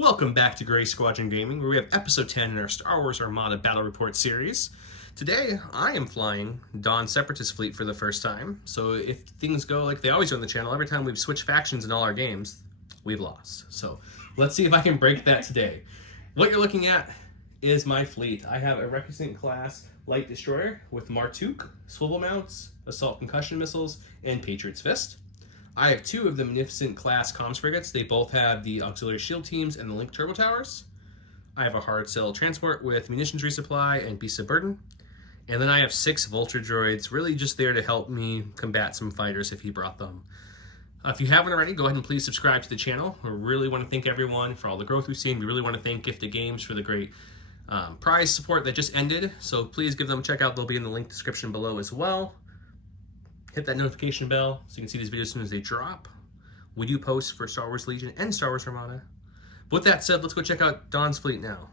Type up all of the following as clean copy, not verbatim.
Welcome back to Grey Squadron Gaming, where we have episode 10 in our Star Wars Armada Battle Report series. Today, I am flying Dawn's Separatist fleet for the first time, so if things go like they always do on the channel, every time we've switched factions in all our games, we've lost. So let's see if I can break that today. What you're looking at is my fleet. I have a Recusant class light destroyer with Tuuk, swivel mounts, assault concussion missiles, and Patriot's Fist. I have two of the Magnificent class comms frigates. They both have the auxiliary shield teams and the link turbo towers. I have a hard sail transport with munitions resupply and beasts of burden. And then I have 6 Vulture droids, really just there to help me combat some fighters if he brought them. If you haven't already, go ahead and please subscribe to the channel. We really want to thank everyone for all the growth we've seen. We really want to thank Gifted Games for the great prize support that just ended. So please give them a check out. They'll be in the link description below as well. Hit that notification bell so you can see these videos as soon as they drop. We do post for Star Wars Legion and Star Wars Armada. But with that said, let's go check out Dawn's fleet now.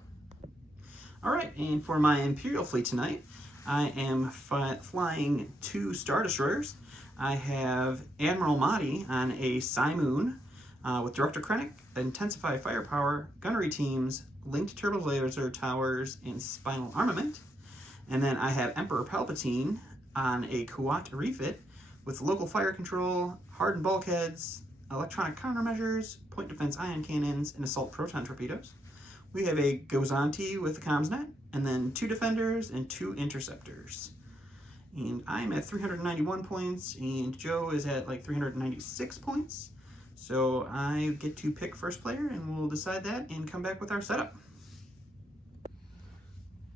Alright, and for my Imperial Fleet tonight, I am flying 2 Star Destroyers. I have Admiral Motti on a Simoon with Director Krennic, Intensify Firepower, Gunnery Teams, Linked Turbo Laser Towers, and Spinal Armament. And then I have Emperor Palpatine on a Kuat refit with local fire control, hardened bulkheads, electronic countermeasures, point defense ion cannons, and assault proton torpedoes. We have a Gozanti with a comms net, and then 2 defenders and 2 interceptors. And I'm at 391 points, and Joe is at like 396 points. So I get to pick first player, and we'll decide that and come back with our setup.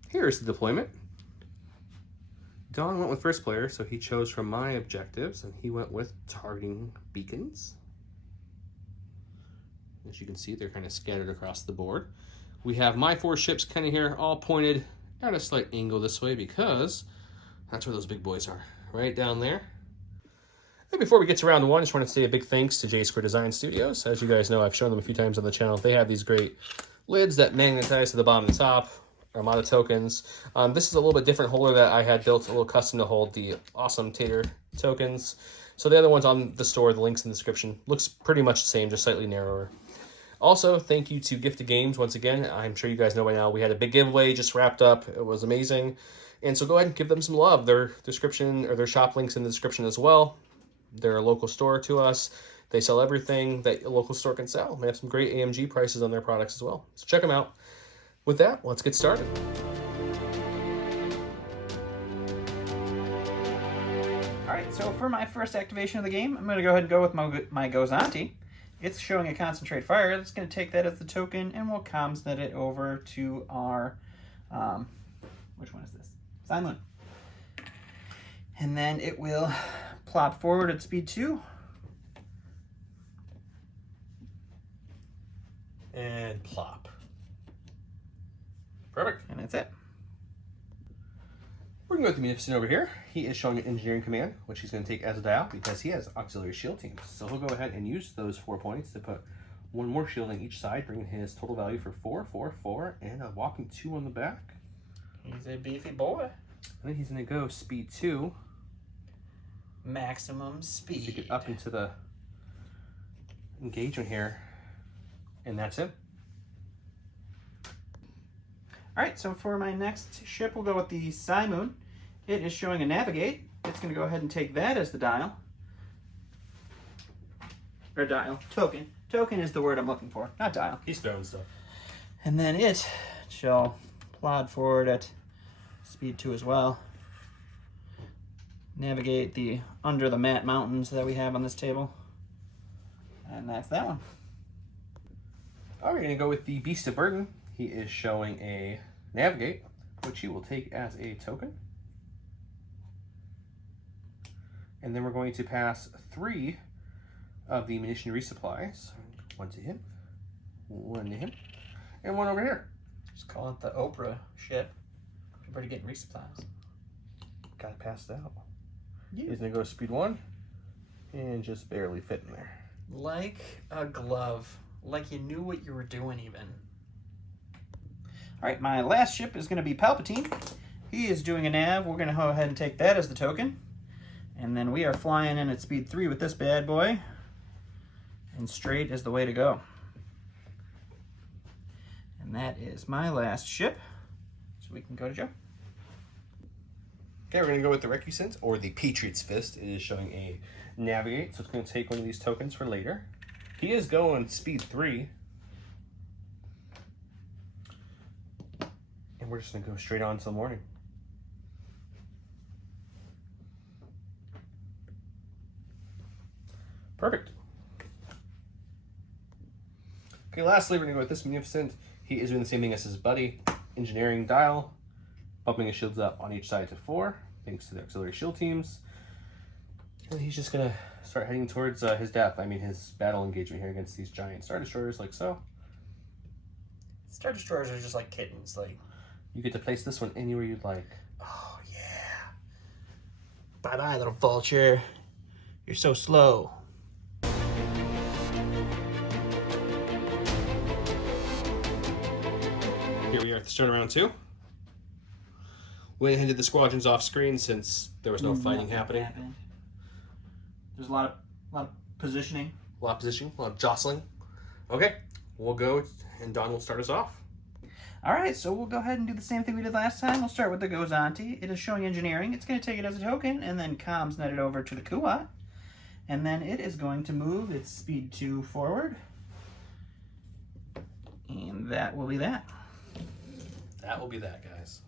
Here's the deployment. Dawn went with first player, so he chose from my objectives, and he went with targeting beacons. As you can see, they're kind of scattered across the board. We have my 4 ships kind of here, all pointed at a slight angle this way, because that's where those big boys are, right down there. And before we get to round 1, I just want to say a big thanks to J Square Design Studios. As you guys know, I've shown them a few times on the channel. They have these great lids that magnetize to the bottom and top. Armada tokens. This is a little bit different holder that I had built a little custom to hold the awesome Tater tokens. So the other ones on the store, the links in the description, looks pretty much the same, just slightly narrower. Also, thank you to Gifted Games once again. I'm sure you guys know by now, we had a big giveaway just wrapped up. It was amazing. And so go ahead and give them some love. Their description or their shop links in the description as well. They're a local store to us. They sell everything that a local store can sell. They have some great AMG prices on their products as well. So check them out. With that, let's get started. Alright, so for my first activation of the game, I'm going to go ahead and go with my Gozanti. It's showing a concentrate fire. It's going to take that as the token, and we'll comms net it over to our, which one is this? Simoon. And then it will plop forward at speed 2. And plop. Perfect. And that's it. We're going to go with the Munificent over here. He is showing an engineering command, which he's going to take as a dial because he has auxiliary shield teams. So he'll go ahead and use those 4 points to put 1 more shield on each side, bringing his total value for 4, 4, 4, and a walking 2 on the back. He's a beefy boy. And then he's going to go speed 2. Maximum speed. To get up into the engagement here. And that's it. Alright, so for my next ship, we'll go with the Simoon. It is showing a navigate. It's going to go ahead and take that as the dial. Or dial. Token. Token is the word I'm looking for, not dial. He's throwing stuff. And then it shall plod forward at speed 2 as well. Navigate the under the mat mountains that we have on this table. And that's that one. All right, we're going to go with the Beast of Burden. He is showing a navigate, which he will take as a token. And then we're going to pass 3 of the munition resupplies. 1 to him, 1 to him, and 1 over here. Just call it the Oprah ship. Everybody getting resupplies. Got passed out. Yeah. He's going to go to speed 1 and just barely fit in there. Like a glove. Like you knew what you were doing even. Alright, my last ship is going to be Palpatine. He is doing a nav. We're going to go ahead and take that as the token. And then we are flying in at speed 3 with this bad boy. And straight is the way to go. And that is my last ship. So we can go to Joe. Okay, we're going to go with the Recusant, or the Patriot's Fist. It is showing a Navigate, so it's going to take one of these tokens for later. He is going speed 3. And we're just going to go straight on till morning. Perfect. Okay, lastly, we're going to go with this Magnificent. He is doing the same thing as his buddy. Engineering dial, bumping his shields up on each side to 4, thanks to the auxiliary shield teams. And he's just going to start heading towards his death. I mean, his battle engagement here against these giant Star Destroyers, like so. Star Destroyers are just like kittens. Like, you get to place this one anywhere you'd like. oh, yeah. Bye-bye, little vulture. You're so slow. Here we are at the start of round 2. Went ahead and did the squadrons off screen since there was no fighting happening. There's a lot of positioning. A lot of positioning, a lot of jostling. Okay, we'll go and Don will start us off. All right, so we'll go ahead and do the same thing we did last time. We'll start with the Gozanti. It is showing engineering. It's going to take it as a token and then comms net it over to the Kuat. And then it is going to move its speed 2 forward. And that will be that. That will be that, guys.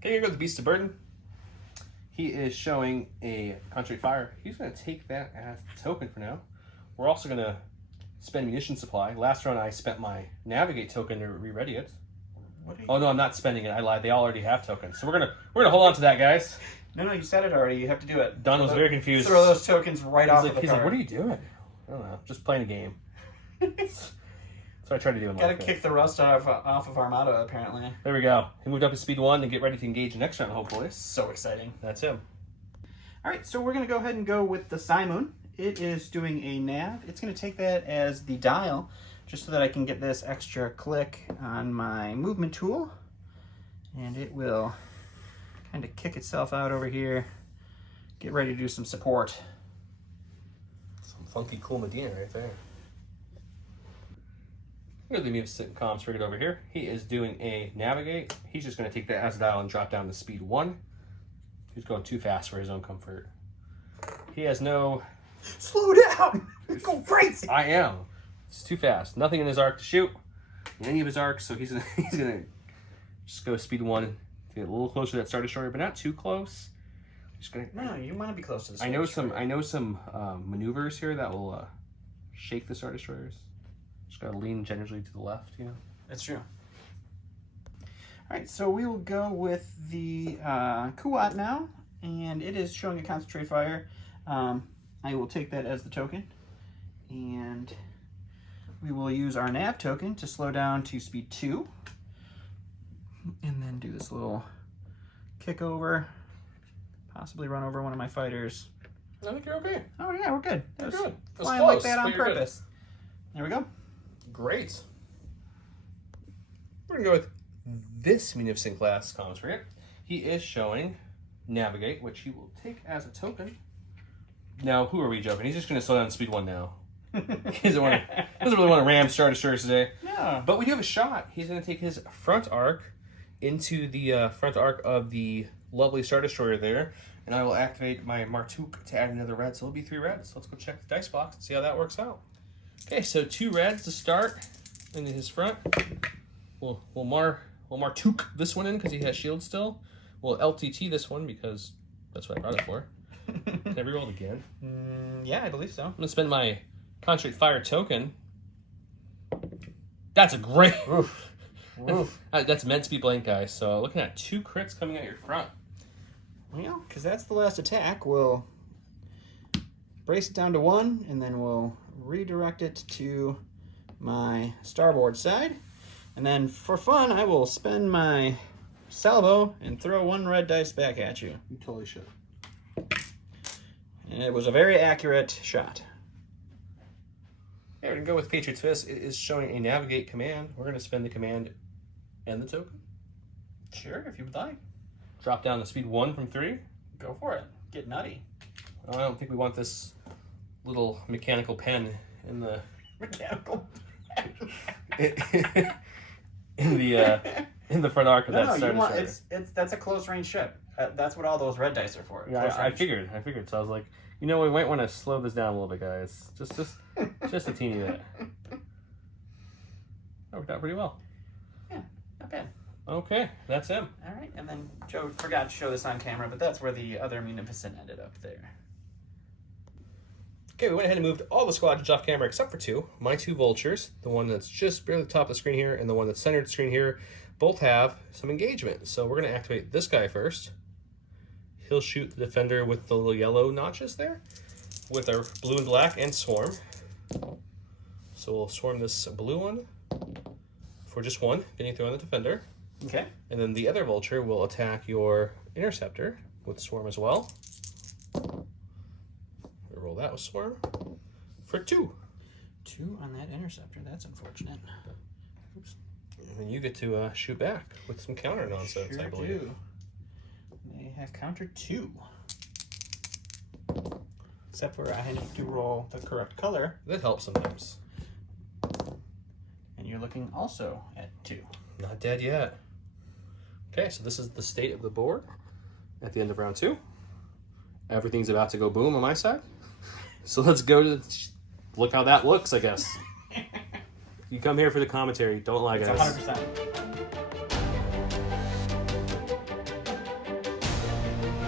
Okay, here goes the Beast of Burden. He is showing a Concentrate Fire. He's going to take that as a token for now. We're also going to spend munition supply. Last round I spent my Navigate token to re-ready it. Oh no, I'm not spending it. I lied. They all already have tokens. So we're gonna hold on to that, guys. No, you said it already. You have to do it. Don was very confused. Throw those tokens right off of the He's card. like, what are you doing? I don't know. Just playing a game. So I tried to do it. Gotta kick the rust off of Armada, apparently. There we go. He moved up to speed 1 to get ready to engage the next round, hopefully. So exciting. That's him. Alright, so we're going to go ahead and go with the Simoon. It is doing a nav. It's going to take that as the dial, just so that I can get this extra click on my movement tool. And it will kind of kick itself out over here. Get ready to do some support. Some funky cool Medina right there. Look at the Magnificent comms figured over here. He is doing a Navigate. He's just going to take that as a dial and drop down to speed 1. He's going too fast for his own comfort. He has no... Slow down! Go crazy! I am. It's too fast. Nothing in his arc to shoot. In any of his arcs, so he's gonna just go speed 1 to get a little closer to that Star Destroyer, but not too close. Just gonna... No, you want to be close to the Star I know some maneuvers here that will shake the Star Destroyers. Just gotta lean generally to the left, you know? That's true. Alright, so we will go with the Kuat now, and it is showing a Concentrate Fire. I will take that as the token, and we will use our nav token to slow down to speed 2, and then do this little kick over, possibly run over one of my fighters. I think you're okay. Oh yeah, we're good. That was good. flying like that on purpose. There we go. Great. We're gonna go with this Magnificent class comms for it. He is showing Navigate, which he will take as a token. Now, who are we joking? He's just going to slow down to speed 1 now. He doesn't really want to ram Star Destroyers today. No. But we do have a shot. He's going to take his front arc into the front arc of the lovely Star Destroyer there. And I will activate my Tuuk to add another red. So it'll be 3 reds. So let's go check the dice box and see how that works out. Okay, so 2 reds to start into his front. We'll Tuuk this one in because he has shield still. We'll LTT this one because that's what I brought it for. Can I reroll it again? Yeah, I believe so. I'm going to spend my Concentrate Fire token. That's a great... Oof. Oof. That's meant to be blank, guys. So looking at 2 crits coming out your front. Well, because that's the last attack, we'll brace it down to 1, and then we'll redirect it to my starboard side. And then for fun, I will spend my salvo and throw 1 red dice back at you. You totally should. And it was a very accurate shot. Yeah, we're going to go with Patriot's Fist. It is showing a Navigate command. We're going to spend the command and the token. Sure, if you would like. Drop down to speed 1 from 3. Go for it. Get nutty. I don't think we want this little mechanical pen in the... Mechanical pen. in the front arc of that Star Destroyer. That's a close range ship. That's what all those red dice are for. Yeah, I figured. So I was like, you know, we might want to slow this down a little bit, guys. Just a teeny bit. That worked out pretty well. Yeah, not bad. Okay, that's him. All right, and then Joe forgot to show this on camera, but that's where the other Munificent ended up there. Okay, we went ahead and moved all the squadrons off camera except for two. My two vultures, the one that's just barely at the top of the screen here and the one that's centered the screen here, both have some engagement. So we're going to activate this guy first. He'll shoot the defender with the little yellow notches there with our blue and black and swarm. So we'll swarm this blue one for just one, getting through on the defender. Okay. And then the other vulture will attack your interceptor with swarm as well. We'll roll that with swarm for 2. 2 on that interceptor. That's unfortunate. Oops. And then you get to shoot back with some counter nonsense, Sure I believe. do. They have counter 2. Except for I need to roll the correct color. That helps sometimes. And you're looking also at 2. Not dead yet. Okay, so this is the state of the board at the end of round 2. Everything's about to go boom on my side. So let's go to look how that looks, I guess. You come here for the commentary. Don't lie, guys. 100%.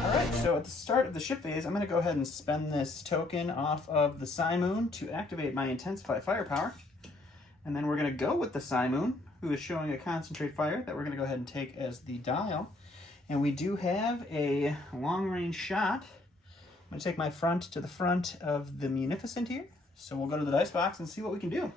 Alright, so at the start of the ship phase, I'm going to go ahead and spend this token off of the Moon to activate my Intensify Firepower. And then we're going to go with the Moon, who is showing a Concentrate Fire that we're going to go ahead and take as the dial. And we do have a long-range shot. I'm going to take my front to the front of the Munificent here. So we'll go to the dice box and see what we can do.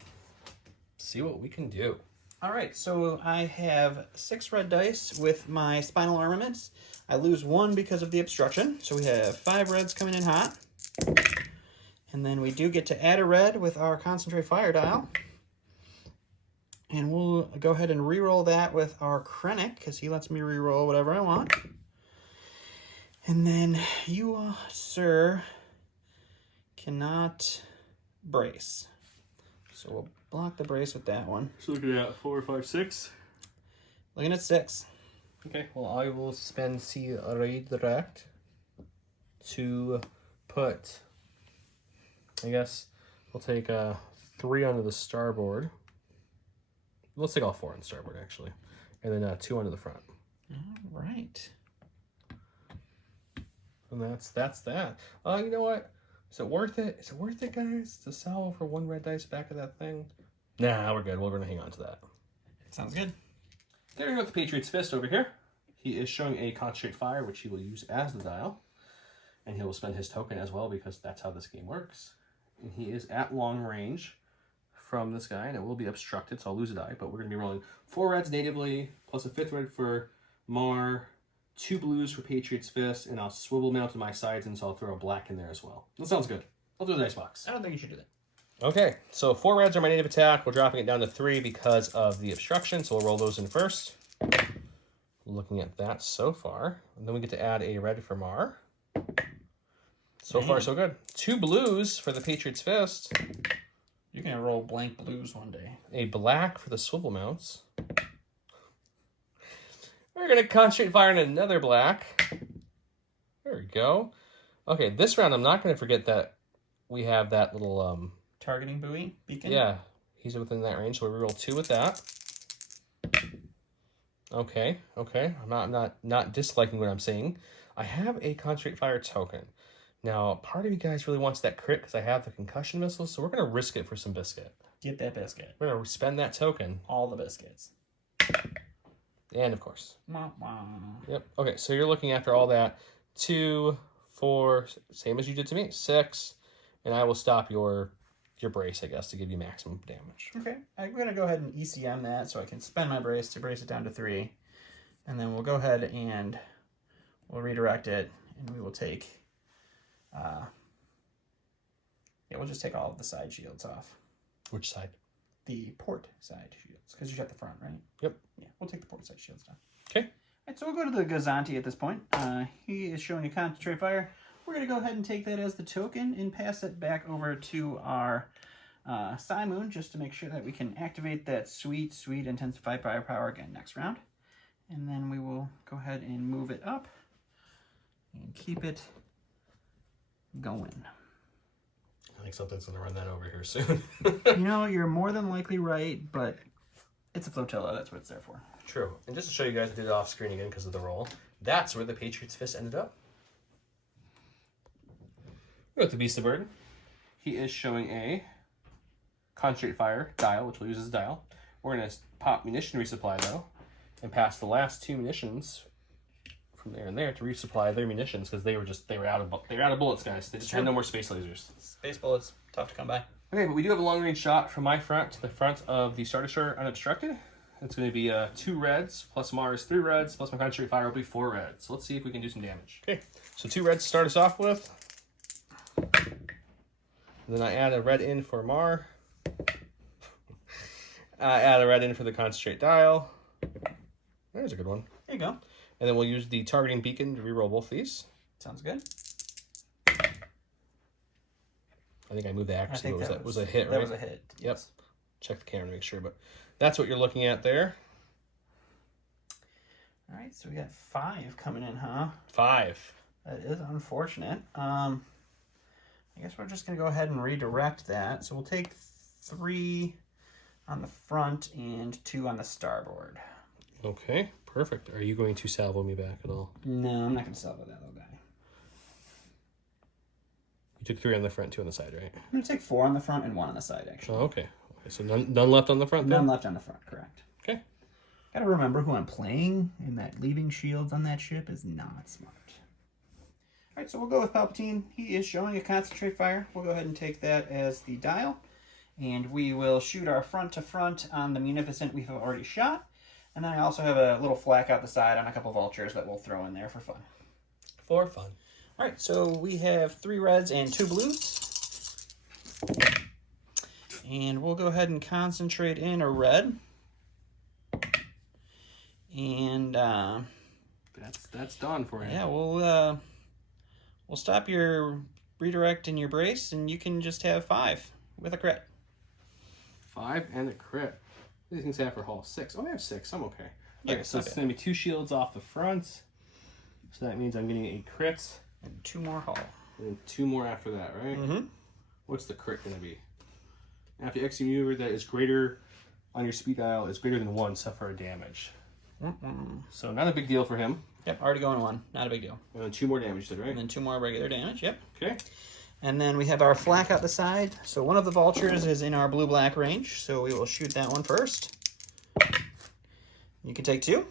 See what we can do. All right, so I have 6 red dice with my Spinal Armaments. I lose 1 because of the obstruction, so we have 5 reds coming in hot. And then we do get to add a red with our Concentrate Fire dial. And we'll go ahead and re-roll that with our Krennic, because he lets me re-roll whatever I want. And then you, sir, cannot brace. So we'll block the brace with that one. So looking at 4, 5, 6. Looking at 6. Okay, well I will spend C Raid Direct to put, I guess we'll take 3 onto the starboard. Let's take all 4 on the starboard actually. And then 2 onto the front. All right. And that's that. You know what? Is it worth it? Is it worth it, guys, to sell for 1 red dice back of that thing? Nah, we're good. We're going to hang on to that. Sounds good. There we go with the Patriot's Fist over here. He is showing a Concentrate Fire, which he will use as the dial. And he will spend his token as well, because that's how this game works. And he is at long range from this guy, and it will be obstructed, so I'll lose a die. But we're going to be rolling 4 reds natively, plus a 5th red for Mar, 2 blues for Patriot's Fist, and I'll swivel mount to my sides, and so I'll throw a black in there as well. That sounds good. I'll do the dice box. I don't think you should do that. Okay, so 4 reds are my native attack. We're dropping it down to 3 because of the obstruction, so we'll roll those in first. Looking at that so far. And then we get to add a red for Mar. So far, so good. 2 blues for the Patriot's Fist. You're going to roll blank blues one day. A black for the swivel mounts. We're going to Concentrate Fire on another black. There we go. Okay, this round I'm not going to forget that we have that little... Targeting buoy beacon? Yeah, he's within that range, so we roll 2 with that. Okay. I'm not disliking what I'm saying. I have a Concentrate Fire token. Now, part of you guys really wants that crit because I have the concussion missiles, so we're going to risk it for some biscuit. Get that biscuit. We're going to spend that token. All the biscuits. And, of course. Wah, wah. Yep. Okay, so you're looking after all that. 2, 4, same as you did to me. 6, and I will stop your brace, I guess, to give you maximum damage. Okay, I'm going to go ahead and ECM that so I can spend my brace to brace it down to 3. And then we'll go ahead and we'll redirect it, and we will take... yeah, we'll just take all of the side shields off. Which side? The port side shields, because you got the front, right? Yep. Yeah, we'll take the port side shields down. Okay. All right, so we'll go to the Gazanti at this point. He is showing a Concentrate Fire. We're going to go ahead and take that as the token and pass it back over to our Moon just to make sure that we can activate that sweet intensified firepower again next round. And then we will go ahead and move it up and keep it going. I think something's going to run that over here soon. You know, you're more than likely right, but it's a flotilla. That's what it's there for. True. And just to show you guys, I did it off screen again because of the roll. That's where the Patriots Fist ended up. With the Beast of Burden, he is showing a concentrate fire dial, which we'll use as a dial. We're going to pop munition resupply, though, and pass the last 2 munitions from there and there to resupply their munitions because they were out of bullets, guys. They just had no more space lasers. Space bullets, tough to come by. Okay, but we do have a long range shot from my front to the front of the Star Destroyer unobstructed. It's going to be 2 reds plus Mars 3 reds plus my concentrate fire will be 4 reds. So let's see if we can do some damage. Okay, so 2 reds to start us off with. And then I add a red in for Mar. I add a red in for the concentrate dial. There's a good one. There you go. And then we'll use the targeting beacon to reroll both these. Sounds good. I think I moved the accuracy. That was a hit, right? That was a hit. Yep. Yes. Check the camera to make sure, but that's what you're looking at there. All right, so we got 5 coming in, huh? 5. That is unfortunate. I guess we're just going to go ahead and redirect that. So we'll take 3 on the front and 2 on the starboard. Okay, perfect. Are you going to salvo me back at all? No, I'm not going to salvo that little guy. You took 3 on the front, 2 on the side, right? I'm going to take 4 on the front and 1 on the side, actually. Oh, okay. So none left on the front, then? None left on the front, correct. Okay. Got to remember who I'm playing, and that leaving shields on that ship is not smart. All right, so we'll go with Palpatine. He is showing a concentrate fire. We'll go ahead and take that as the dial. And we will shoot our front to front on the Munificent we have already shot. And then I also have a little flak out the side on a couple vultures that we'll throw in there for fun. For fun. All right, so we have 3 reds and 2 blues. And we'll go ahead and concentrate in a red. And that's done for you. Yeah, we'll stop your redirect and your brace, and you can just have 5 with a crit. 5 and a crit. These things have for hull 6. Oh, I have 6. I'm okay. Yeah, Okay, so it's going to be 2 shields off the front. So that means I'm getting a crit. And 2 more hull. And then 2 more after that, right? Mm-hmm. What's the crit going to be? After X maneuver that is greater on your speed dial is greater than 1, suffer a damage. So not a big deal for him. Yep, already going 1. Not a big deal. And then 2 more damage then, right? And then 2 more regular damage, yep. Okay. And then we have our flak out the side. So one of the vultures is in our blue-black range, so we will shoot that one first. You can take 2.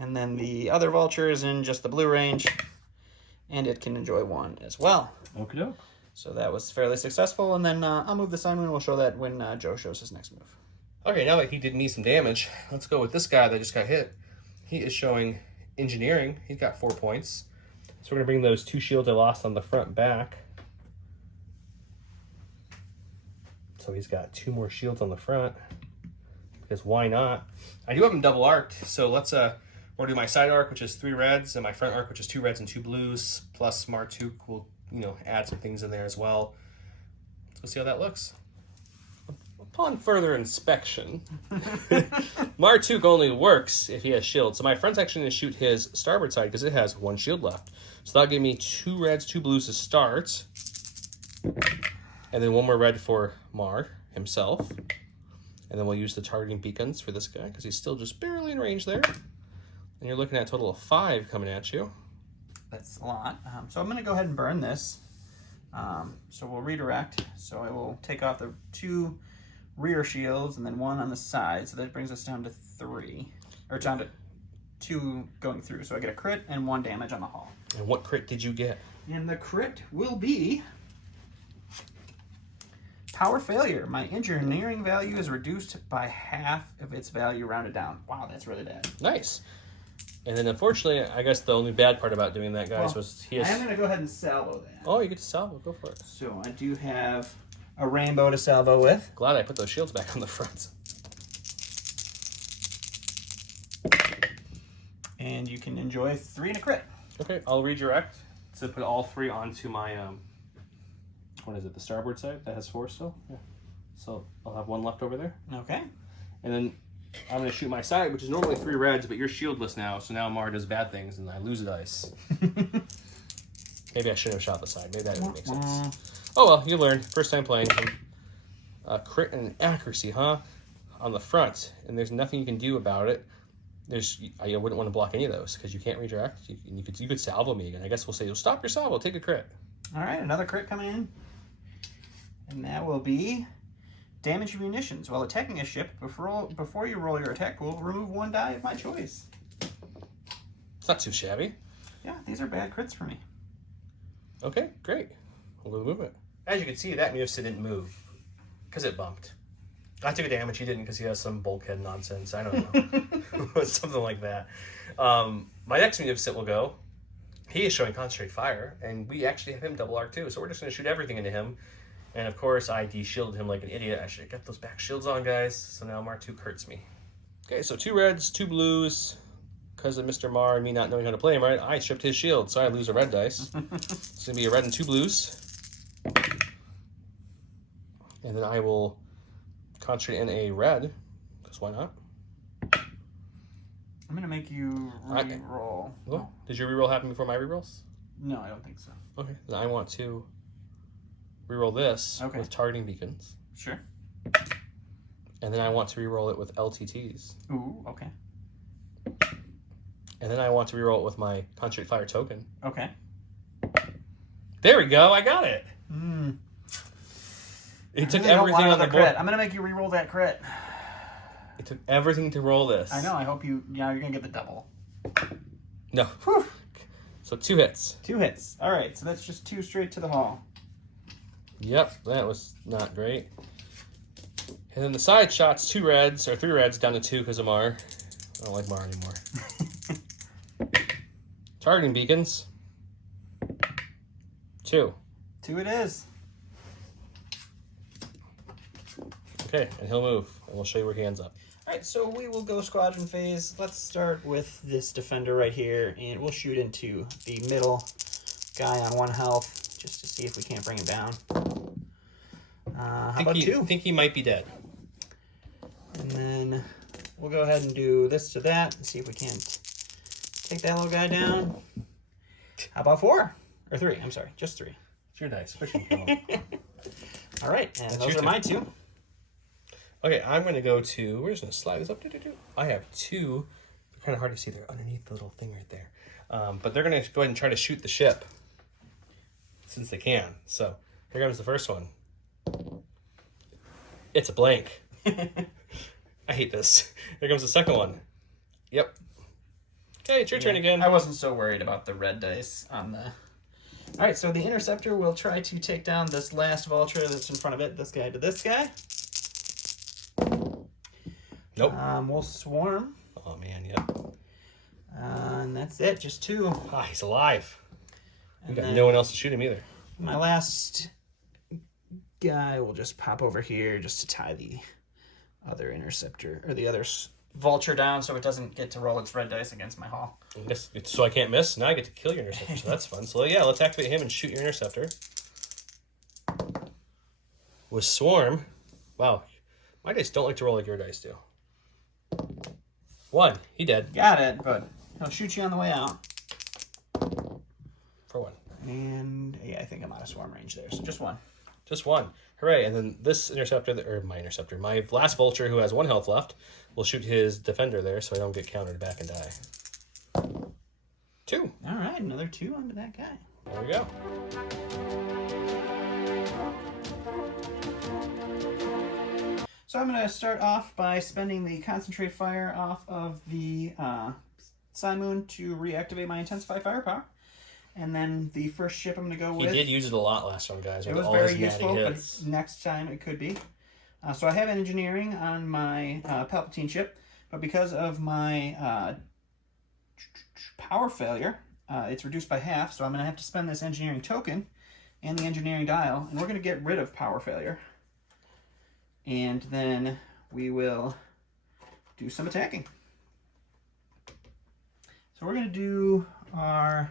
And then the other vulture is in just the blue range, and it can enjoy 1 as well. Okie doke. So that was fairly successful, and then I'll move the Simon. We'll show that when Joe shows his next move. Okay, now that he did me some damage, let's go with this guy that just got hit. He is showing engineering. He's got 4 points. So we're going to bring those 2 shields I lost on the front back. So he's got 2 more shields on the front. Because why not? I do have him double arced, so let's we'll do my side arc, which is 3 reds, and my front arc, which is 2 reds and 2 blues, plus Tuuk will, add some things in there as well. Let's go see how that looks. Upon further inspection, Tuuk only works if he has shields. So my front's actually going to shoot his starboard side because it has 1 shield left. So that'll give me 2 reds, 2 blues to start. And then 1 more red for Mar himself. And then we'll use the targeting beacons for this guy because he's still just barely in range there. And you're looking at a total of 5 coming at you. That's a lot. So I'm going to go ahead and burn this. So we'll redirect. So I will take off the 2 rear shields and then 1 on the side. So that brings us down to 3. Or down to 2 going through. So I get a crit and 1 damage on the hull. And what crit did you get? And the crit will be power failure. My engineering value is reduced by half of its value rounded down. Wow, that's really bad. Nice. And then unfortunately, I guess the only bad part about doing that, guys, was he has... I am going to go ahead and salvo that. Oh, you get to salvo. Go for it. So I do have a rainbow to salvo with. Glad I put those shields back on the front. And you can enjoy 3 and a crit. Okay, I'll redirect to put all 3 onto my what is it, the starboard side that has 4 still? Yeah. So I'll have 1 left over there. Okay. And then I'm going to shoot my side, which is normally 3 reds, but you're shieldless now, so now Mar does bad things and I lose a dice. Maybe I shouldn't have shot the side. Maybe that would make sense. Oh well, you learn. First time playing. Crit and accuracy, huh? On the front, and there's nothing you can do about it. I wouldn't want to block any of those because you can't redirect. You could salvo me again. I guess we'll say, stop your salvo, take a crit. All right, another crit coming in. And that will be damage munitions. While attacking a ship, before you roll your attack pool, remove 1 die of my choice. It's not too shabby. Yeah, these are bad crits for me. Okay, great. We'll go to movement. As you can see, that Musa didn't move because it bumped. I took a damage, he didn't because he has some bulkhead nonsense. I don't know. Something like that. My next Musa will go. He is showing concentrate fire, and we actually have him double arc too, so we're just going to shoot everything into him. And of course, I de-shielded him like an idiot. I should have got those back shields on, guys. So now Martuk hurts me. Okay, so 2 reds, 2 blues. Because of Mr. Mar and me not knowing how to play him right, I stripped his shield, so I lose a red dice. It's going to be a red and 2 blues. And then I will concentrate in a red, because why not? I'm going to make you re-roll. Oh, did your reroll happen before my rerolls? No, I don't think so. Okay, then I want to reroll this with targeting beacons. Sure. And then I want to reroll it with LTTs. Ooh, okay. And then I want to reroll it with my concentrate fire token. Okay. There we go, I got it. It took everything on the board. I'm going to make you re-roll that crit. It took everything to roll this. I know, I hope you're going to get the double. No. Whew. So 2 hits. 2 hits. All right, so that's just 2 straight to the hull. Yep, that was not great. And then the side shots, 2 reds, or 3 reds down to 2 because of Mar. I don't like Mar anymore. Targeting beacons. 2. 2 it is. Okay, and he'll move, and we'll show you where he ends up. All right, so we will go Squadron Phase. Let's start with this defender right here, and we'll shoot into the middle guy on 1 health, just to see if we can't bring him down. How about 2? I think he might be dead. And then we'll go ahead and do this to that, and see if we can't take that little guy down. How about 4? Or 3, I'm sorry, just 3. It's your dice. Push him. All right, and those are my 2. Okay, I'm going to go to... We're just going to slide this up. I have 2. They're kind of hard to see. They're underneath the little thing right there. But they're going to go ahead and try to shoot the ship. Since they can. So, here comes the first one. It's a blank. I hate this. Here comes the second one. Yep. Okay, it's your turn again. I wasn't so worried about the red dice on the... All right, so the Interceptor will try to take down this last Vulture that's in front of it. This guy to this guy. Nope. We'll swarm. Oh, man, yep. And that's it, just 2. Ah, he's alive. We got no one else to shoot him either. My last guy will just pop over here just to tie the other Interceptor, or the other Vulture down so it doesn't get to roll its red dice against my hull. So I can't miss? Now I get to kill your Interceptor, so that's fun. So yeah, let's activate him and shoot your Interceptor. With Swarm. Wow. My dice don't like to roll like your dice do. 1. He dead. Got it, but he'll shoot you on the way out. For 1. And yeah, I think I'm out of swarm range there, so just 1. Just 1. Hooray. And then this Interceptor, or my Interceptor, my last Vulture who has 1 health left, will shoot his Defender there so I don't get countered back and die. 2. All right, another 2 onto that guy. There we go. So I'm going to start off by spending the Concentrate Fire off of the Simoon to reactivate my Intensify Firepower. And then the first ship I'm going to go with... He did use it a lot last time, guys. It was very useful, but next time it could be. So I have engineering on my Palpatine ship, but because of my power failure, it's reduced by half, so I'm going to have to spend this engineering token and the engineering dial, and we're going to get rid of power failure. And then we will do some attacking. So we're going to do our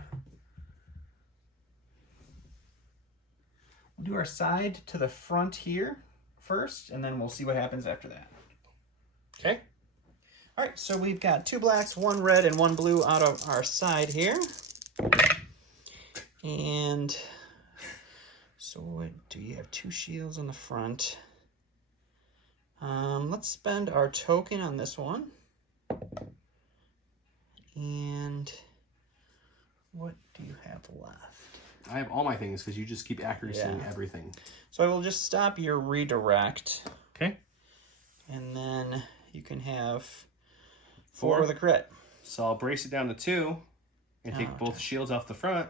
We'll do our side to the front here first, and then we'll see what happens after that. Okay. All right, so we've got 2 blacks, 1 red, and 1 blue out of our side here. And so what do you have? 2 shields on the front. Let's spend our token on this one. And what do you have left? I have all my things because you just keep accuracying everything. So I will just stop your redirect. Okay. And then you can have 4 with a crit. So I'll brace it down to 2 and take both shields off the front.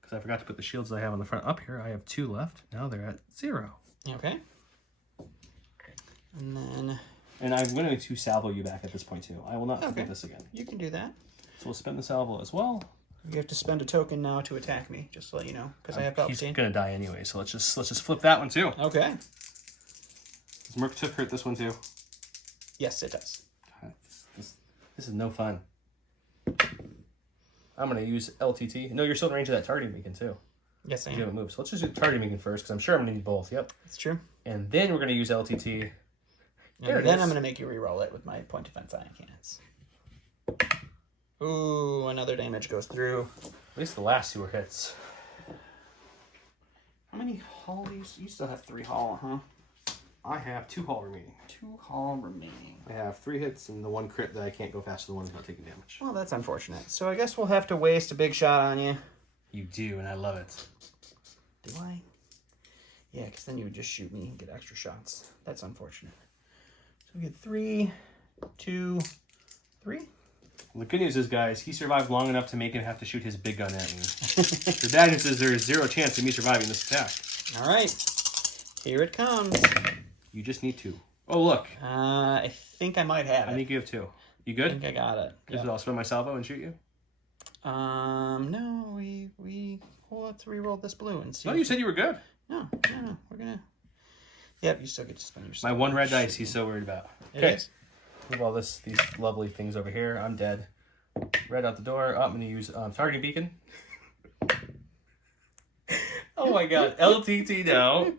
Because I forgot to put the shields I have on the front up here. I have 2 left. Now they're at 0. Okay. And then... And I'm going to salvo you back at this point, too. I will not forget this again. You can do that. So we'll spend the salvo as well. You have to spend a token now to attack me, just to let you know, because I have Palpatine. He's going to die anyway, so let's just flip that one, too. Okay. Does Merc Took hurt this one, too? Yes, it does. God, this is no fun. I'm going to use LTT. No, you're still in range of that targeting beacon, too. Yes, I am. You haven't moved. So let's just do the targeting beacon first, because I'm sure I'm going to need both. Yep. That's true. And then we're going to use LTT. And then I'm going to make you reroll it with my point defense ion cannons. Ooh, another damage goes through. At least the last 2 were hits. How many hull do you still have 3 hull, huh? I have 2 hull remaining. 2 hull remaining. I have 3 hits and the 1 crit that I can't go faster than the one that's not taking damage. Well, that's unfortunate. So I guess we'll have to waste a big shot on you. You do, and I love it. Do I? Yeah, because then you would just shoot me and get extra shots. That's unfortunate. So we get 3, 2, 3. Well, the good news is, guys, he survived long enough to make him have to shoot his big gun at me. The bad news is there is 0 chance of me surviving this attack. All right. Here it comes. You just need 2. Oh, look. I think I might have it. I think you have 2. You I good? think I got it. Yep. I'll spend my salvo and shoot you? No, we'll have to reroll this blue and see. No, you said you were good. No, we're gonna... Yep, you still get to spend your My 1 red dice he's so worried about. Okay. Move all these lovely things over here. I'm dead. Red out the door. Oh, I'm going to use targeting beacon. Oh my god. LTT now.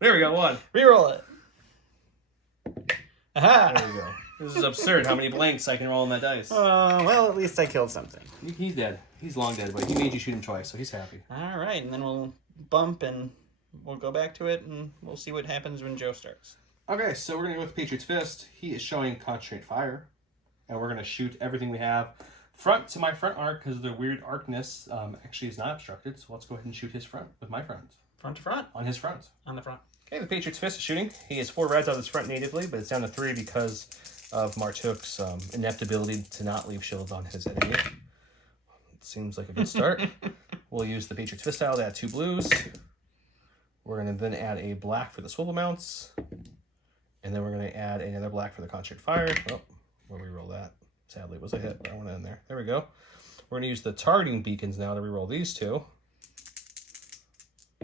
There we go. 1. Reroll it. Aha! There we go. This is absurd how many blanks I can roll on that dice. Well, at least I killed something. He's dead. He's long dead, but he made you shoot him twice, so he's happy. All right, and then we'll bump and we'll go back to it and we'll see what happens when Joe starts. Okay, so we're going to go with Patriot's Fist. He is showing concentrate fire. And we're going to shoot everything we have. Front to my front arc, because the weird arcness actually is not obstructed. So let's go ahead and shoot his front with my front. Front to front? On his front. On the front. Okay, the Patriot's Fist is shooting. He has 4 reds out of his front natively, but it's down to 3 because of Martook's inept ability to not leave shields on his enemy. It seems like a good start. We'll use the Patriot's Fist style to add 2 blues. We're going to then add a black for the swivel mounts. And then we're going to add another black for the concentrate fire. Oh, we'll reroll that. Sadly, it was a hit, but I want it in there. There we go. We're going to use the targeting beacons now to reroll these 2.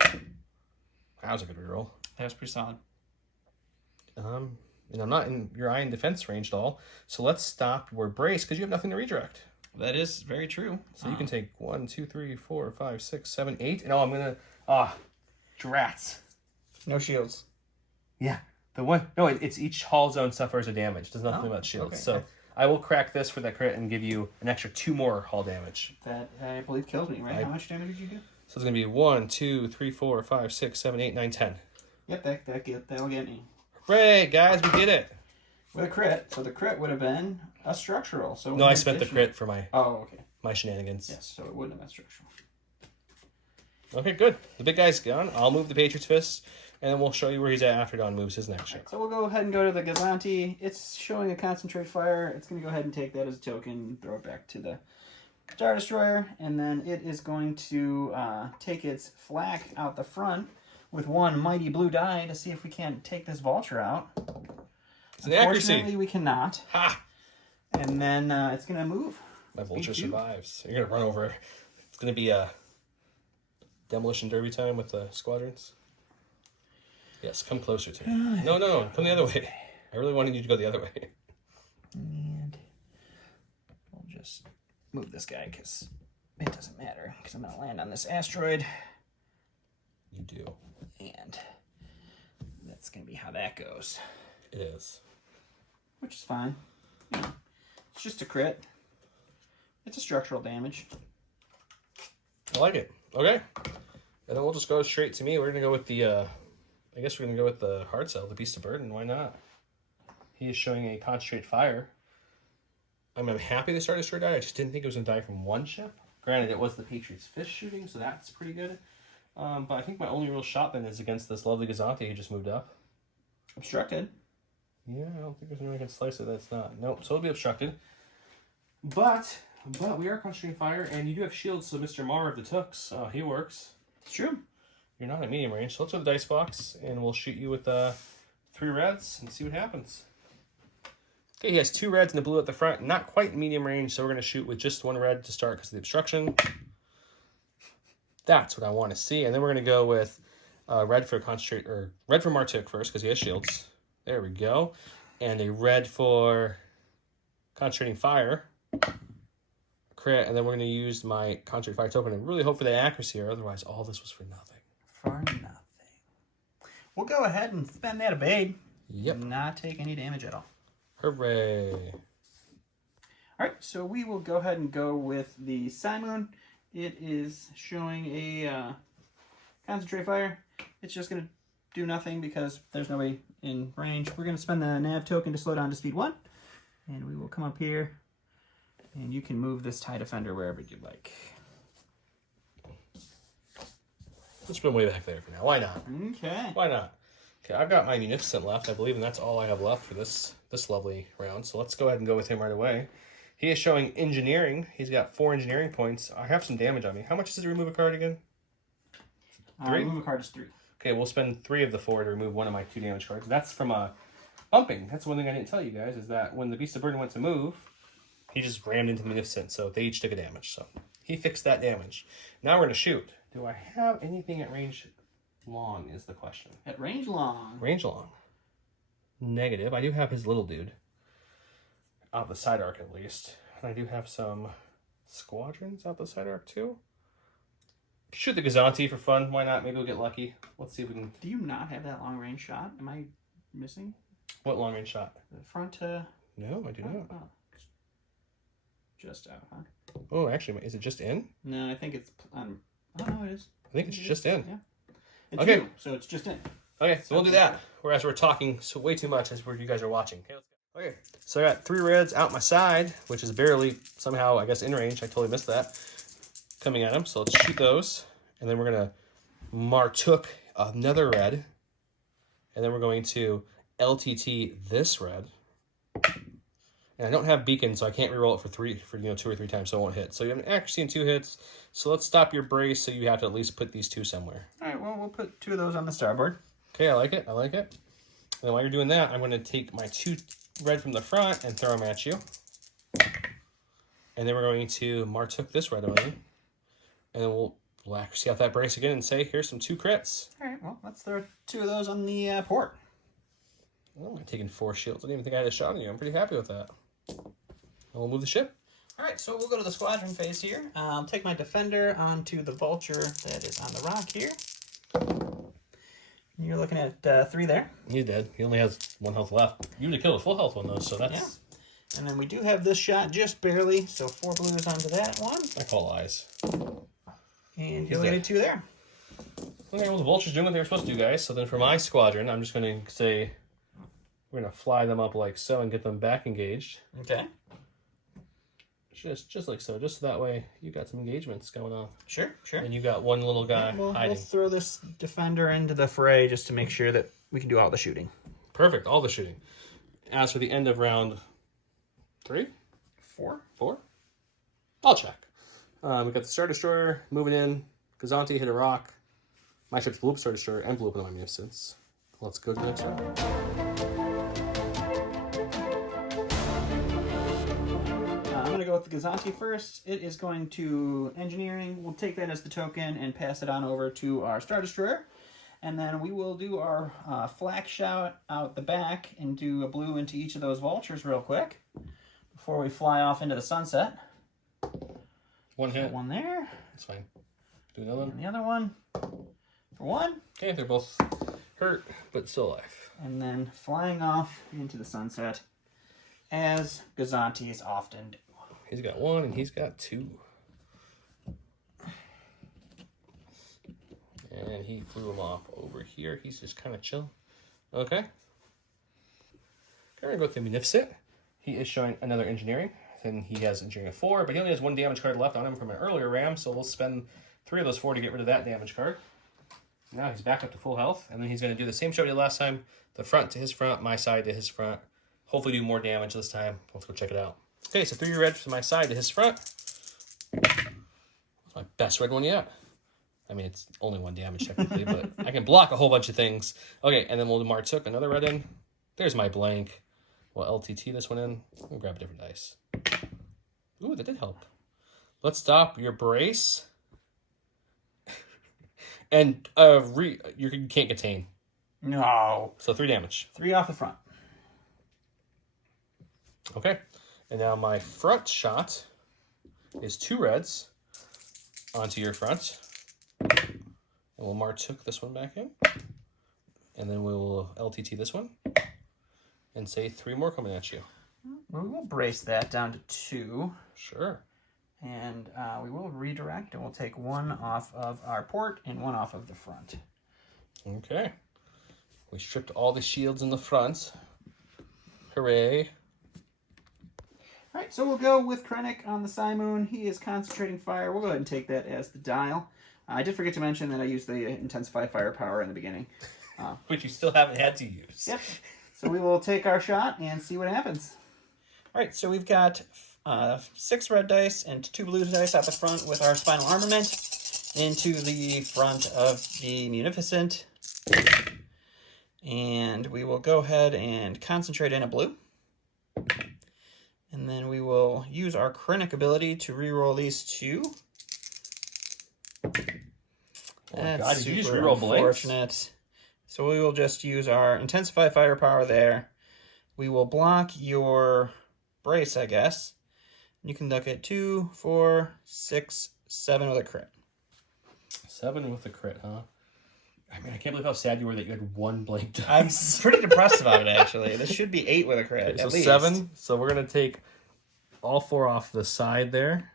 That was a good reroll. That was pretty solid. And I'm not in your iron defense range at all. So let's stop. We're braced because you have nothing to redirect. That is very true. So you can take 1, 2, 3, 4, 5, 6, 7, 8. And I'm going to... drats. No shields. Yeah. The one... No, it's each hull zone suffers a damage. It does nothing about shields. Okay. So I will crack this for that crit and give you an extra 2 more hull damage. That, I believe, killed me, right? How much damage did you do? So it's going to be 1, 2, 3, 4, 5, 6, 7, 8, 9, 10. Yep, that'll get me. Hooray, guys, we did it. With a crit. So the crit would have been a structural. So No, I spent the crit for my okay. my shenanigans. Yes, so it wouldn't have been structural. Okay, good. The big guy's gone. I'll move the Patriot's Fist, and then we'll show you where he's at after Don moves his next shot. So we'll go ahead and go to the Gazanti. It's showing a concentrate fire. It's going to go ahead and take that as a token, throw it back to the Star Destroyer, and then it is going to take its flak out the front with 1 mighty blue die to see if we can't take this vulture out. It's an accuracy. Unfortunately, we cannot. Ha! And then it's going to move. My vulture survives. You're going to run over it. It's going to be a demolition derby time with the squadrons. Yes, come closer to me. No, come the other way. I really wanted you to go the other way. And we'll just move this guy because it doesn't matter because I'm going to land on this asteroid. You do. And that's going to be how that goes. It is. Which is fine. You know, it's just a crit. It's a structural damage. I like it. Okay. And then we'll just go straight to me. We're going to go with the, I guess we're going to go with the hard cell, the Beast of Burden. Why not? He is showing a concentrate fire. I'm happy the Star Destroyer died. I just didn't think it was going to die from one ship. Granted, it was the Patriot's Fist shooting, so that's pretty good. But I think my only real shot then is against this lovely Gazanti who just moved up. Obstructed. Yeah, I don't think there's anyone who can slice it that's not. Nope, so it'll be obstructed. But we are concentrating fire, and you do have shields, so Mr. Mar of the Tuuks, he works. It's true. You're not at medium range, so let's go to the dice box, and we'll shoot you with 3 reds and see what happens. Okay, he has 2 reds and a blue at the front. Not quite medium range, so we're going to shoot with just 1 red to start because of the obstruction. That's what I want to see. And then we're going to go with red for concentrate, or red for Martuk first because he has shields. There we go. And a red for concentrating fire. Crit, and then we're going to use my concentrate fire token and really hope for the accuracy, or otherwise all this was for nothing. For nothing. We'll go ahead and spend that evade. Yep. Not take any damage at all. Hooray. All right, so we will go ahead and go with the Simoon. It is showing a concentrate fire. It's just going to do nothing because there's nobody in range. We're going to spend the nav token to slow down to speed 1. And we will come up here, and you can move this TIE Defender wherever you'd like. Let's put him way back there for now. Why not? Okay. Why not? Okay, I've got my Munificent left, I believe, and that's all I have left for this lovely round. So let's go ahead and go with him right away. He is showing engineering. He's got 4 engineering points. I have some damage on me. How much does he remove a card again? 3? Remove a card is 3. Okay, we'll spend 3 of the 4 to remove one of my 2 damage cards. That's from bumping. That's one thing I didn't tell you guys, is that when the Beast of Burden went to move, he just rammed into the Munificent, so they each took a damage. So he fixed that damage. Now we're going to shoot. Do I have anything at range long is the question. At range long. Range long. Negative. I do have his little dude. Out the side arc at least. And I do have some squadrons out the side arc too. Shoot the Gazanti for fun. Why not? Maybe we'll get lucky. Let's see if we can... Do you not have that long range shot? Am I missing? What long range shot? The front, No, I do not. Oh. Just out, huh? Oh, actually, is it just in? No, I think it's on... Oh, no, it is. I think it's just in. Yeah. It's Okay. you, so it's just in. Okay, so we'll do that. Whereas we're talking so way too much as you guys are watching. Okay, let's go. Okay, so I got 3 reds out my side, which is barely somehow, I guess, in range. I totally missed that. Coming at him, so let's shoot those. And then we're going to Martuk another red. And then we're going to LTT this red. And I don't have beacon, so I can't reroll it for 2 or 3 times, so it won't hit. So you have an accuracy in 2 hits. So let's stop your brace, so you have to at least put these 2 somewhere. All right, well, we'll put 2 of those on the starboard. Okay, I like it. I like it. And then while you're doing that, I'm going to take my 2 red from the front and throw them at you. And then we're going to Martuk this red away. And then we'll accuracy out that brace again and say, here's some 2 crits. All right, well, let's throw 2 of those on the port. Oh, I'm taking 4 shields. I didn't even think I had a shot on you. I'm pretty happy with that. And we'll move the ship. All right, so we'll go to the squadron phase here. I'll take my defender onto the vulture that is on the rock here. You're looking at 3 there. He's dead. He only has 1 health left. You would kill a full health one, though, so that's... Yeah. And then we do have this shot just barely, so 4 blues onto that one. I call eyes. And you're looking at 2 there. Okay, well, the vulture's doing what they were supposed to do, guys. So then for my squadron, I'm just going to say... We're going to fly them up like so and get them back engaged. Okay. Just like so. Just so that way you got some engagements going on. Sure, sure. And you got one little guy We'll hiding. throw this defender into the fray just to make sure that we can do all the shooting. Perfect. All the shooting. As for the end of round 3? 4? 4? I'll check. We got the Star Destroyer moving in. Gazanti hit a rock. My ship's blew up Star Destroyer and blew up one of my Munificents. Let's go to the next round. I'm going to go with the Gazanti first. It is going to engineering. We'll take that as the token and pass it on over to our Star Destroyer. And then we will do our flak shout out the back and do a blue into each of those vultures real quick before we fly off into the sunset. 1 hit. One there. That's fine. Do another one. And the other one. For 1. Okay, they're both hurt, but still alive. And then flying off into the sunset, as Gazantis often do. He's got 1 and he's got 2. And he flew him off over here. He's just kind of chill. Okay. We're going to go with the Munificent. He is showing another engineering. And he has engineering of 4, but he only has 1 damage card left on him from an earlier ram, so we'll spend 3 of those 4 to get rid of that damage card. Now he's back up to full health, and then he's going to do the same show he did last time. The front to his front, my side to his front. Hopefully do more damage this time. Let's go check it out. Okay, so 3 red from my side to his front. That's my best red one yet. I mean, it's only 1 damage technically, but I can block a whole bunch of things. Okay, and then we'll do Took another red in. There's my blank. We'll LTT this one in. We'll grab a different dice. Ooh, that did help. Let's stop your brace. And you can't contain. No. So 3 damage. 3 off the front. Okay. And now my front shot is 2 reds onto your front. And we'll Took this one back in. And then we'll LTT this one. And say 3 more coming at you. We will brace that down to 2. Sure. And we will redirect, and we'll take 1 off of our port and 1 off of the front. Okay. We stripped all the shields in the front. Hooray. All right, so we'll go with Krennic on the Simoon. He is concentrating fire. We'll go ahead and take that as the dial. I did forget to mention that I used the intensified firepower in the beginning. Which you still haven't had to use. Yep. So we will take our shot and see what happens. All right, so we've got 6 red dice and 2 blue dice at the front with our spinal armament into the front of the Munificent. And we will go ahead and concentrate in a blue. And then we will use our Krennic ability to reroll these 2. Oh That's God, did you just super reroll blanks? unfortunate. So we will just use our Intensify Firepower there. We will block your brace, I guess. You can look at 2, 4, 6, 7 with a crit. 7 with a crit, huh? I mean, I can't believe how sad you were that you had 1 blank dice. I'm pretty depressed about it, actually. This should be 8 with a crit, Okay, so at least. 7. So we're going to take all 4 off the side there.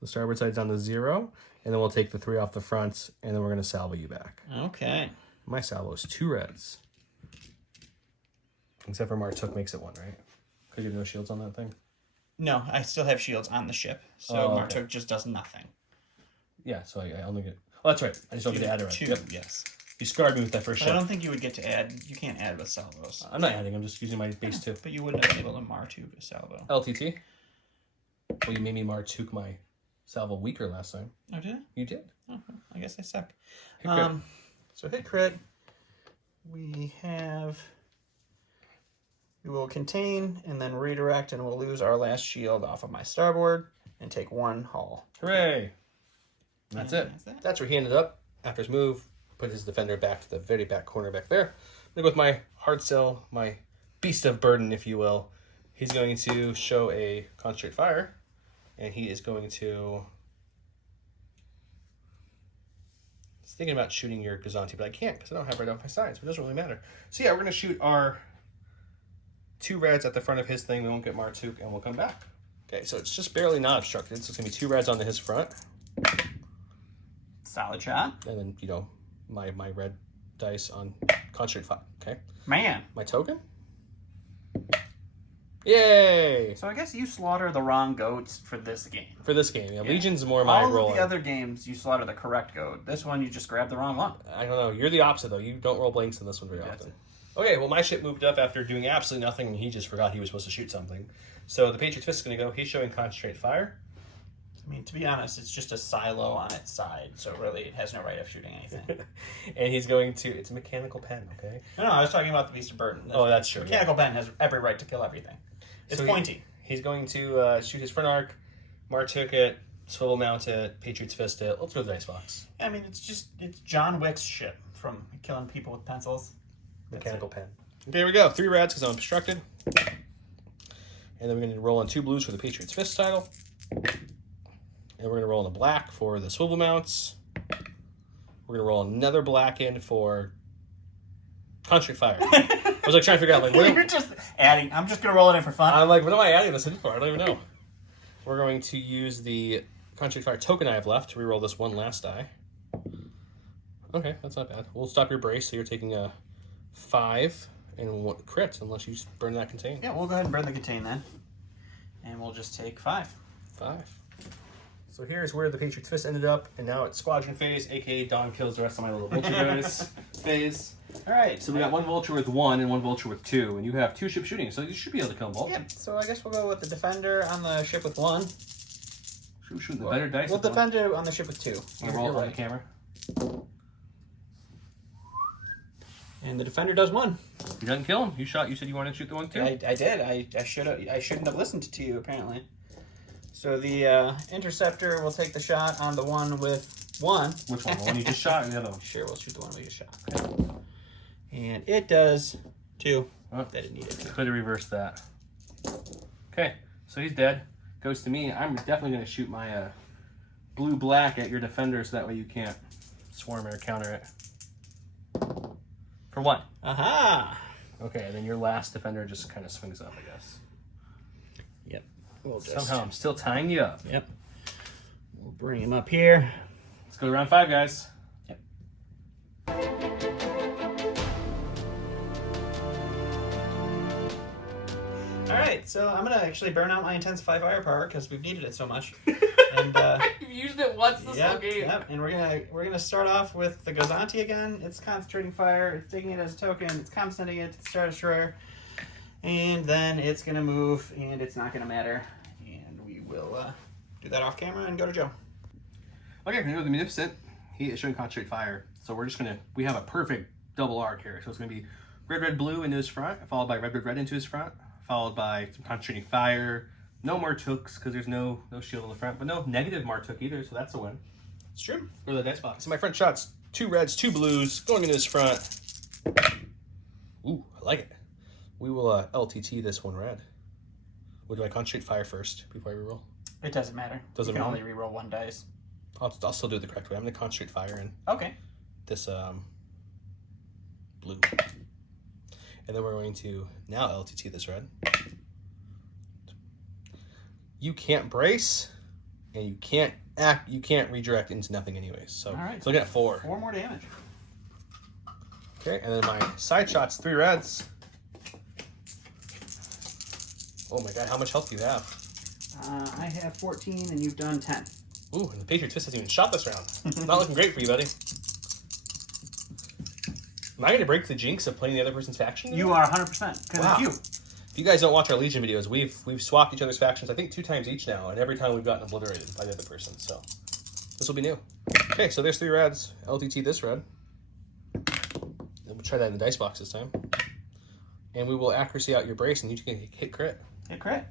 The starboard side's down to 0. And then we'll take the 3 off the front, and then we're going to salvo you back. Okay. My salvo is 2 reds. Except for Took makes it 1, right? Could you have no shields on that thing? No, I still have shields on the ship, so Martok just does nothing. Yeah, so I only get... Oh, that's right. I just don't get to add a red. 2, Yep. yes. You scarred me with that first But shot. I don't think you would get to add. You can't add with salvos. I'm not adding. I'm just using my base 2. But you wouldn't have been able to Martok a salvo. LTT? Well, you made me Took my salvo weaker last time. Oh, did I? You did. Oh, I guess I suck. Hit crit. So hit crit. We will contain and then redirect, and we'll lose our last shield off of my starboard and take 1 hull. Hooray! And that's it. That's That's where he ended up after his move. Put his defender back to the very back corner back there. I'm going to go with my hard sell, my beast of burden, if you will. He's going to show a concentrate fire, and he is going to... I was thinking about shooting your Gazanti, but I can't because I don't have red on my side, so it doesn't really matter. So yeah, we're going to shoot our 2 reds at the front of his thing. We won't get Took, and we'll come back. Okay, so it's just barely not obstructed, so it's going to be 2 reds onto his front. Solid shot. And then, you know, my red dice on concentrate fire. Okay. Man. My token? Yay! So I guess you slaughter the wrong goats for this game. For this game, yeah. Legion's more my role. All of the other games, you slaughter the correct goat. This one, you just grab the wrong one. I don't know. You're the opposite, though. You don't roll blanks in this one very That's often. Okay, well, my ship moved up after doing absolutely nothing, and he just forgot he was supposed to shoot something. So the Patriot Fist is going to go. He's showing concentrate fire. I mean, to be honest, it's just a silo on its side, so really it has no right of shooting anything. And he's going to... It's a mechanical pen, okay? No, I was talking about the Beast of Burden. Oh, that's true. Mechanical pen has every right to kill everything. It's So pointy. He's going to shoot his front arc, Took it, swivel mount it, Patriot's Fist it. Let's go to the dice box. I mean, it's John Wick's ship from killing people with pencils. Mechanical pen. Okay, here we go. 3 reds because I'm obstructed. And then we're going to roll on 2 blues for the Patriot's Fist title. And we're going to roll on the black for the swivel mounts. We're We're going to roll another black in for Concentrate Fire. I was like trying to figure out, like, what You're just adding. I'm just going to roll it in for fun. I'm like, what am I adding this in for? I don't even know. We're going to use the Concentrate Fire token I have left to reroll this one last die. Okay, that's not bad. We'll stop your brace, so you're taking a 5 and 1 crit, unless you burn that contain. Yeah, we'll go ahead and burn the contain then. And we'll just take 5. 5. So here's where the Patriots Fist ended up, and now it's Squadron Phase, aka Don kills the rest of my little Vulture guys phase. Alright. So we got one Vulture with 1 and one Vulture with 2, and you have 2 ship shooting, so you should be able to kill them both. Yep, so I guess we'll go with the Defender on the ship with 1. Shoot the better dice. We'll Defender on the ship with 2. I'll roll it on the camera. And the Defender does 1. You didn't kill him. You shot. You said you wanted to shoot the one too. I did. I shouldn't have listened to you apparently. So the Interceptor will take the shot on the one with 1. Which one? The one you just shot, or the other one? Sure, we'll shoot the one we just shot. Okay. And it does 2. Oh, that it needed to. Could have reversed that. Okay, so he's dead. Goes to me. I'm definitely going to shoot my blue-black at your Defender, so that way you can't swarm or counter it. For 1. Aha! Okay, and then your last Defender just kind of swings up, I guess. Yep. We'll just... Somehow I'm still tying you up. Yep. We'll bring him up here. Let's go to round 5, guys. Yep. Alright, so I'm going to actually burn out my Intensify Firepower because we've needed it so much. And, You've used it once this whole game. Yep, and we're gonna start off with the Gozanti again. It's concentrating fire, it's taking it as a token, it's consenting it to the Star Destroyer, and then it's gonna move, and it's not gonna matter. And we will do that off camera and go to Joe. Okay, we're gonna go to the Munificent. He is showing Concentrate Fire, so we have a perfect double arc here. So it's gonna be red, red, blue into his front, followed by red, red, red into his front, followed by some Concentrating Fire. No Martooks, because there's no shield on the front, but no negative Martook either, so that's a win. It's true. Go to the dice box. So my front shot's 2 reds, 2 blues, going into his front. Ooh, I like it. We will LTT this one red. Or do I Concentrate Fire first before I reroll? It doesn't matter. Doesn't you can matter? only reroll 1 dice. I'll still do it the correct way. I'm going to Concentrate Fire in Okay. this blue. And then we're going to now LTT this red. You can't brace, and you can't redirect into nothing anyways. So all right, let's look at 4. 4 more damage. Okay, and then my side shot's 3 reds. Oh my god, how much health do you have? I have 14, and you've done 10. Ooh, and the Patriots Fist hasn't even shot this round. Not looking great for you, buddy. Am I going to break the jinx of playing the other person's faction? You are 100%, because Wow. it's you. If you guys don't watch our Legion videos, we've swapped each other's factions, I think 2 times each now, and every time we've gotten obliterated by the other person, so this will be new. Okay, so there's 3 reds. LTT this red. And we'll try that in the dice box this time. And we will accuracy out your brace, and you can hit crit. Hit crit.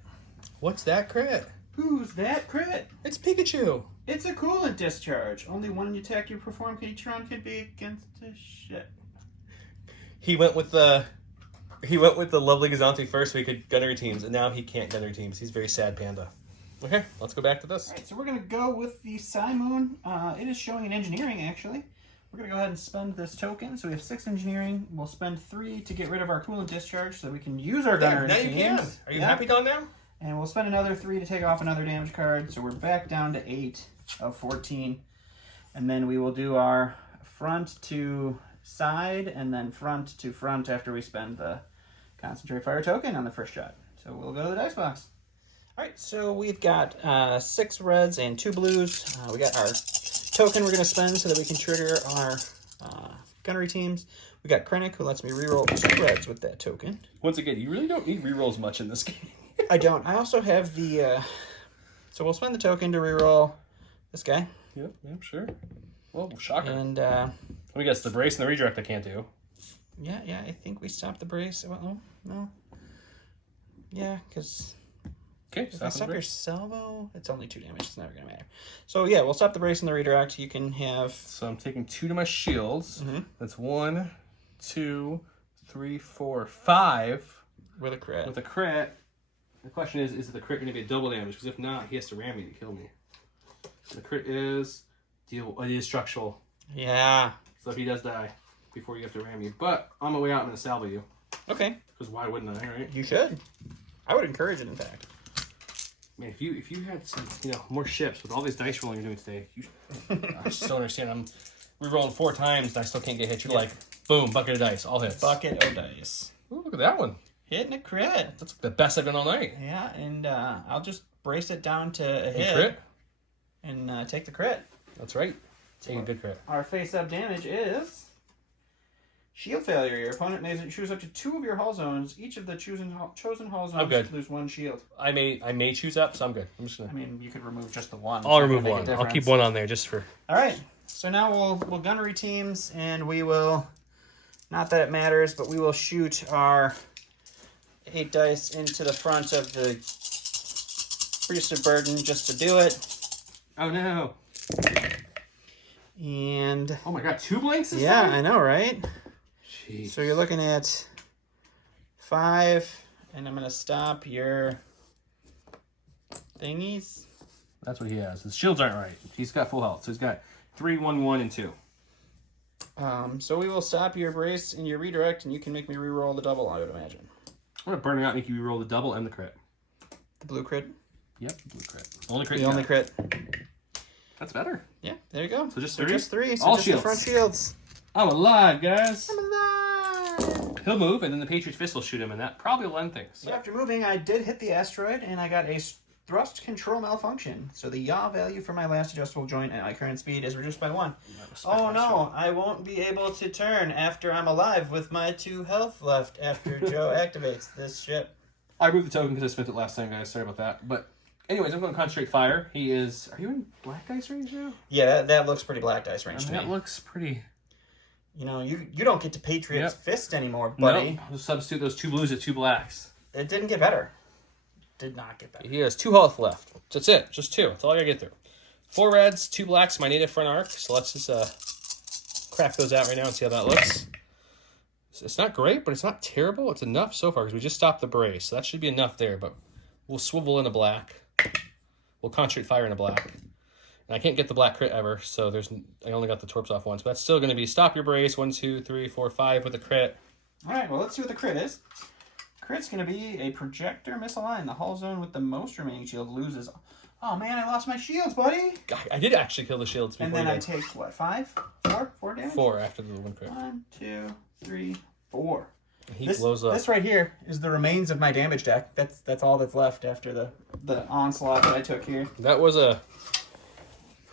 What's that crit? Who's that crit? It's Pikachu. It's a coolant discharge. Only one attack you perform each round can be against a ship. He went with the lovely Gazanti first so he could gunnery teams, and now he can't gunnery teams. He's very sad panda. Okay, let's go back to this. All right, so we're going to go with the Simoon. It is showing an engineering, actually. We're going to go ahead and spend this token. So we have 6 engineering. We'll spend 3 to get rid of our coolant discharge so we can use our gunnery Now teams. you can. Are you happy, Don, now? And we'll spend another 3 to take off another damage card. So we're back down to 8 of 14. And then we will do our front to side and then front to front after we spend the Concentrate Fire token on the first shot. So we'll go to the dice box. All right, so we've got 6 reds and 2 blues. We got our token we're going to spend so that we can trigger our gunnery teams. We got Krennic, who lets me reroll 2 reds with that token. Once again, you really don't need rerolls much in this game. I don't. I also have the... so we'll spend the token to reroll this guy. Yep, sure. Well, shocker. And... I guess the brace and the redirect I can't do. Yeah, I think we stopped the brace. Well, no. Yeah, because... Okay, if I stop your salvo, it's only 2 damage. It's never going to matter. So, yeah, we'll stop the brace and the redirect. You can have... So I'm taking 2 to my shields. Mm-hmm. That's 1, 2, 3, 4, 5. With a crit. With a crit. The question is the crit going to be a double damage? Because if not, he has to ram me to kill me. The crit is... It is structural. Yeah. So if he does die before you have to ram you. But on my way out, I'm going to salvo you. Okay. Because why wouldn't I, right? You should. I would encourage it, in fact. Man, if you had some, more ships with all these dice rolling you're doing today, I just don't understand. I'm re-rolling 4 times and I still can't get hit. You're like, boom, bucket of dice, all hits. Bucket of dice. Ooh, look at that one. Hitting a crit. That's the best I've done all night. Yeah, and I'll just brace it down to a hit. Crit? And take the crit. That's right. Take a good crit. Our face-up damage is shield failure. Your opponent may choose up to 2 of your hull zones. Each of the chosen hull zones lose 1 shield. I may choose up, so I'm good. I'm just gonna. I mean, you could remove just the one. I'll remove one. I'll keep one on there just for. All right. So now we'll gunnery teams, and we will. Not that it matters, but we will shoot our 8 dice into the front of the Priest of Burden just to do it. Oh no. And oh my god, 2 blanks this yeah, time? I know, right? Jeez. So you're looking at 5, and I'm gonna stop your thingies. That's what he has. His shields aren't right. He's got full health, so he's got 3, 1, 1, and 2. So we will stop your brace and your redirect, and you can make me re-roll the double, I would imagine. I'm gonna burn it out and make you re-roll the double and the crit. The blue crit? Yep, blue crit. Only crit. The only crit. That's better. Yeah, there you go. So just 3? So all just shields. The front shields. I'm alive, guys. I'm alive! He'll move, and then the Patriot's Fist will shoot him, and that probably will end things. So after moving, I did hit the asteroid, and I got a thrust control malfunction. So the yaw value for my last adjustable joint at my current speed is reduced by 1. Oh no, I won't be able to turn after I'm alive with my 2 health left after Joe activates this ship. I moved the token because I spent it last time, guys. Sorry about that. But anyways, I'm going to concentrate fire. He is... Are you in black dice range now? Yeah, that looks pretty black dice range to me. That looks pretty... You know, you don't get to Patriot's Fist anymore, buddy. Nope. I'll substitute those 2 blues with 2 blacks. It didn't get better. Did not get better. He has 2 health left. That's it. Just 2. That's all I gotta get through. 4 reds, 2 blacks, my native front arc. So let's just crack those out right now and see how that looks. It's not great, but it's not terrible. It's enough so far because we just stopped the brace. So that should be enough there, but we'll swivel in a black. We'll concentrate fire in a black. And I can't get the black crit ever, so I only got the torps off once. But that's still going to be stop your brace. 1, 2, 3, 4, 5 with a crit. All right, well, let's see what the crit is. Crit's going to be a projector misaligned. The hull zone with the most remaining shield loses. Oh, man, I lost my shields, buddy. I did actually kill the shields before. And then I take, what, 5? 4? 4 damage? 4 after the 1 crit. 1, 2, 3, 4. He blows up. This right here is the remains of my damage deck. That's all that's left after the onslaught that I took here. That was a...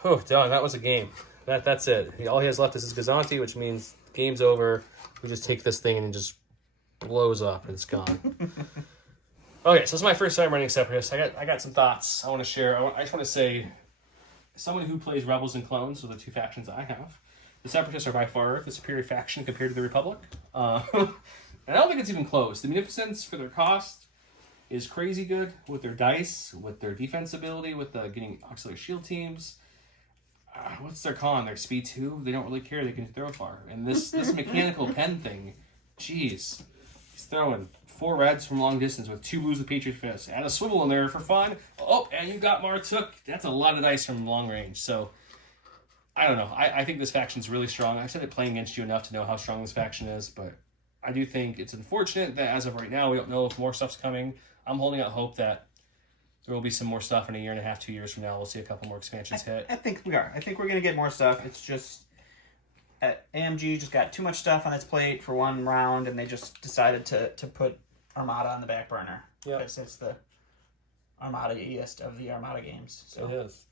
Oh, Don, that was a game. That's it. All he has left is his Gazanti, which means game's over. We just take this thing and it just blows up and it's gone. Okay, so this is my first time running Separatist. I got some thoughts I want to share. I just want to say, as someone who plays Rebels and Clones, so the 2 factions I have, the Separatists are by far the superior faction compared to the Republic. And I don't think it's even close. The Munificence, for their cost, is crazy good with their dice, with their defense ability, with getting auxiliary shield teams. What's their con? Their speed 2? They don't really care. They can throw far. And this mechanical pen thing, jeez. He's throwing 4 reds from long distance with 2 blues with Patriot Fist. Add a swivel in there for fun. Oh, and you got Tuuk. That's a lot of dice from long range. So, I don't know. I think this faction's really strong. I've said it playing against you enough to know how strong this faction is, but I do think it's unfortunate that as of right now, we don't know if more stuff's coming. I'm holding out hope that there will be some more stuff in a year and a half, 2 years from now. We'll see a couple more expansions hit. I think we are. I think we're going to get more stuff. It's just AMG just got too much stuff on its plate for one round, and they just decided to put Armada on the back burner. Yeah, because it's the Armada-iest of the Armada games. So. It is.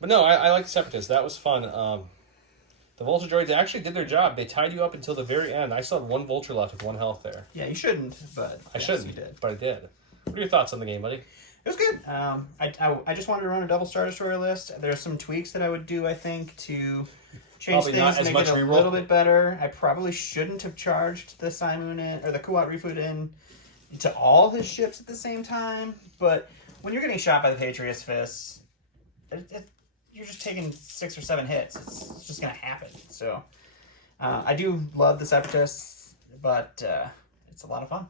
But no, I like Separatist. That was fun. The Vulture droids actually did their job. They tied you up until the very end. I still had 1 Vulture left with 1 health there. Yeah, you shouldn't, but I shouldn't, you did. But I did. What are your thoughts on the game, buddy? It was good. I just wanted to run a double Star Destroyer list. There's some tweaks that I would do, I think, to change Probably things, make it a reroll. little bit better. I probably shouldn't have charged the Simoon in, or the Kuat Refood in to all his ships at the same time. But when you're getting shot by the Patriot's Fist, you're just taking 6 or 7 hits. It's just going to happen. So I do love the Separatists, but it's a lot of fun.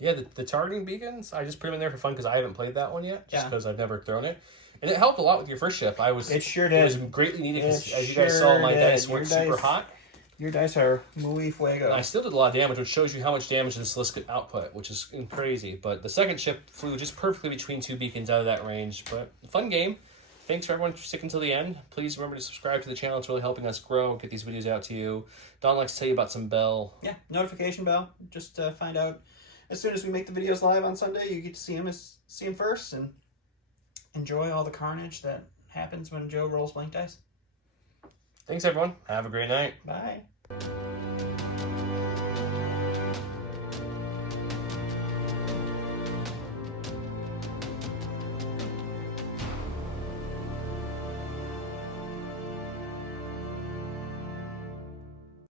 Yeah, the targeting beacons, I just put them in there for fun because I haven't played that one yet, just because I've never thrown it. And it helped a lot with your first ship. It sure It did. was greatly needed because, It as you guys sure saw, my did. dice Your weren't super dice- hot. Your dice are muy fuego. And I still did a lot of damage, which shows you how much damage this list could output, which is crazy. But the second ship flew just perfectly between two beacons out of that range. But fun game. Thanks for everyone for sticking till the end. Please remember to subscribe to the channel. It's really helping us grow, get these videos out to you. Don likes to tell you about some bell. Yeah, notification bell. Just to find out as soon as we make the videos live on Sunday, you get to see them first and enjoy all the carnage that happens when Joe rolls blank dice. Thanks, everyone. Have a great night. Bye.